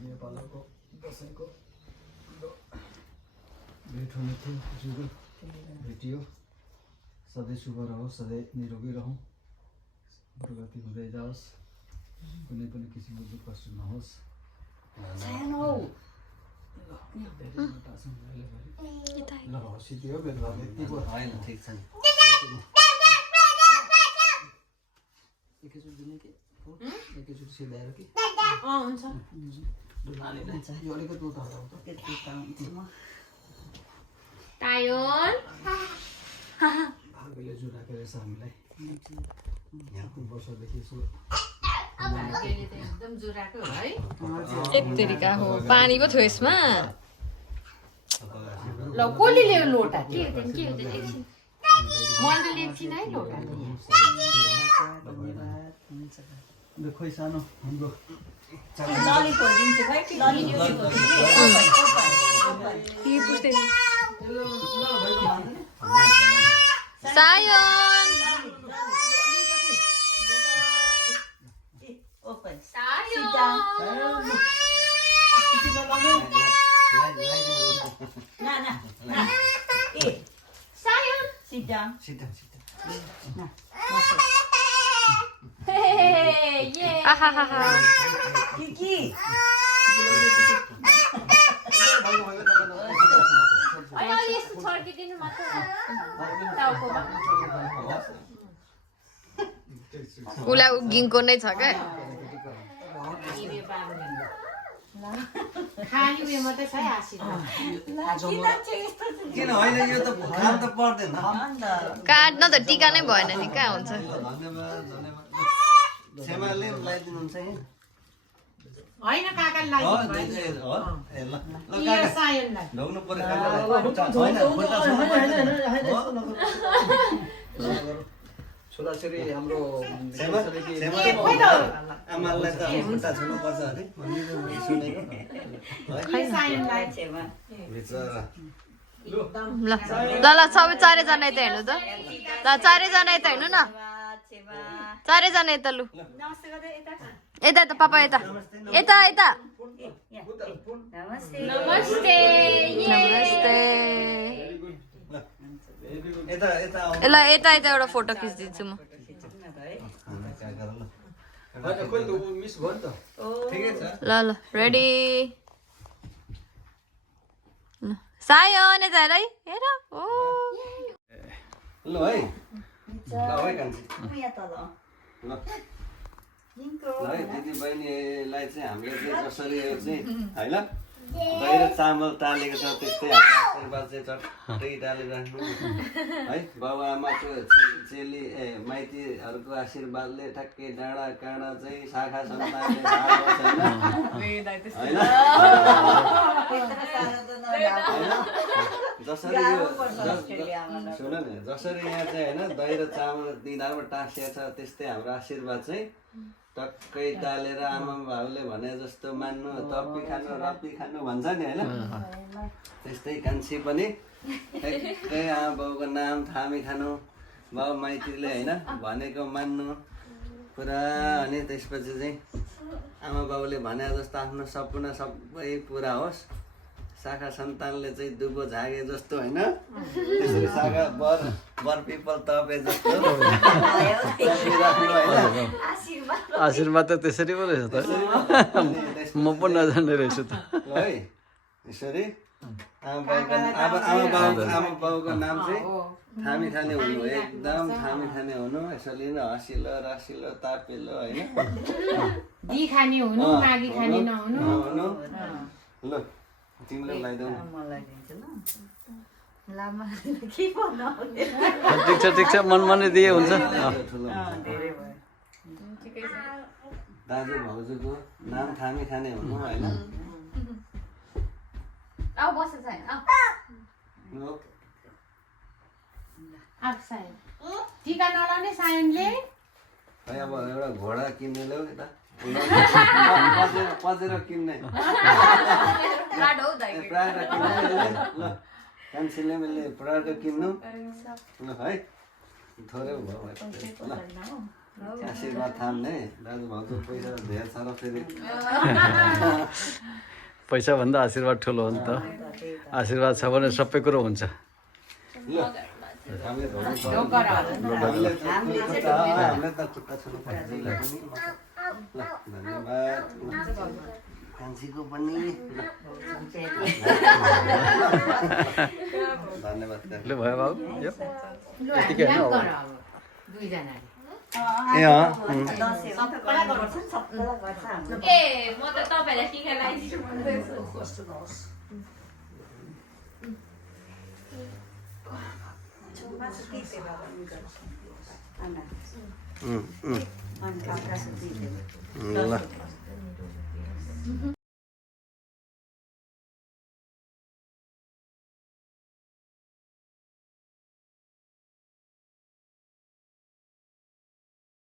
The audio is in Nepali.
नेपालको दसैँको भेट हुने थियो भेटियो सधैँ शुभ रहोस् सधैँ निरोगी रहौँ प्रगति हुँदै जाओस् कुनै पनि किसिमको दुःख कष्ट नहोस् ल सिद्धियो भेटभाव यतिको होइन ठिक छ एकैचोटि दिने कि एकैचोटि सिधाएर कि हुन्छ यो अलिकति उता टायोन भागले जुराएको रहेछ हामीलाई यहाँको वर्षदेखि यसो एकदम जुराको है एक तरिका हो पानी पो थियो यसमा ल कसले ल्यायो लोटा के हो एकछिन मैले ल्याएको है लोटा खोइ सानो हाम्रो सायोन Sit down. Sit down. Hey, yay! Kiki. अलि यस्तो छर्किदिनु मात्र टाउकोमा उसलाई गिङको नै छ क्या खाली उयो मात्रै छ है आशीर्वाद किन होइन यो त खान त पर्दैन काट्न त टिका नै भएन नि कहाँ हुन्छ क्षमाले लगाइदिनुहुन्छ है होइन काकाले लगाइदिनु सायनलाई ढोग्नु पर्यो छोराछोरी हाम्रो आमालाई त खुट्टा छुनुपर्छ अरे सुनेको ल सबै चारैजना यता हेर्नु त ल चारैजना यता हेर्नु न चारैजना यता लु यता यता पापा यता यता यता Namaste. नमस्ते नमस्ते यता यता ल यता यता एउटा फोटो खिचिदिन्छु म मिस भयो नि त ठिकै छ ल ल रेडी सायोन यता हेर है हेर ओ ल है ल है कान्छी ल है दिदी बहिनीलाई चाहिँ हामीले चाहिँ जसरी यो चाहिँ होइन बाहिर चामल टालेको छ त्यस्तै हाम्रो आशीर्वाद चाहिँ झट्टै टालिराख्नु है बाबुआमाको चेली माइतीहरूको आशीर्वादले ठ्याक्कै डाँडा काँडा चाहिँ शाखा सन्तानले जसरी सुन न जसरी यहाँ चाहिँ होइन दही र चामल दिँदामा टाँसिएको छ त्यस्तै हाम्रो आशीर्वाद चाहिँ टक्कै टालेर आमा बाबुले भने जस्तो मान्नु तप्पी खानु रप्पी खानु भन्छ नि होइन त्यस्तै कान्छी पनि ठ्याक्कै आमा बाउको नाम थामी खानु बाउ माइतीले होइन भनेको मान्नु पुरा अनि त्यसपछि चाहिँ आमा बाउले भने जस्तो आफ्नो सपना सबै पुरा होस् शाखा सन्तानले चाहिँ दुबो झागे जस्तो होइन त्यसरी शाखा बर पिपल तपे जस्तो आशीर्वाद त त्यसरी पो रहेछ त म पो नजान्ने रहेछु त है यसरी आमा बाउको नाम चाहिँ थामी खाने हुनु एकदम थामी खाने हुनु यसरी नै हँसिलो रसिलो तापिलो होइन दी खाने हुनु मागी खाने नहुनु ल तिमीले लगाइदेऊ ठिक छ मनमनै दिए हुन्छ दाजु भाउजूको नाम थामी खाने हुनु होइन टिका नलाउने सायनले खै अब एउटा घोडा किन्ने ल्याऊ नि त पजेर किन्ने प्राडो हौ दाइ प्राडो किन्ने ल कान्छीले मैले प्राडो किन्नु ल है थोरै भयो ल आशीर्वाद थाम्ने दाजुभाउजू पैसा धेरै छ र फेरि पैसा भन्दा आशीर्वाद ठुलो हो नि त आशीर्वाद छ भने सबै कुरो हुन्छ ल हामीले धोनु पर्यो हामीले त खुट्टा छुनु पर्छ ल धन्यवाद कान्छीको पनि धन्यवाद ल भयो बाबु यो यतिकै होइन अब दुईजना ए अँ सबैलाई गर्छ नि सबैलाई गर्छ हाम्रो ए म त तपाईलाई टिका लगाइदिन्छु भन्दैछु ल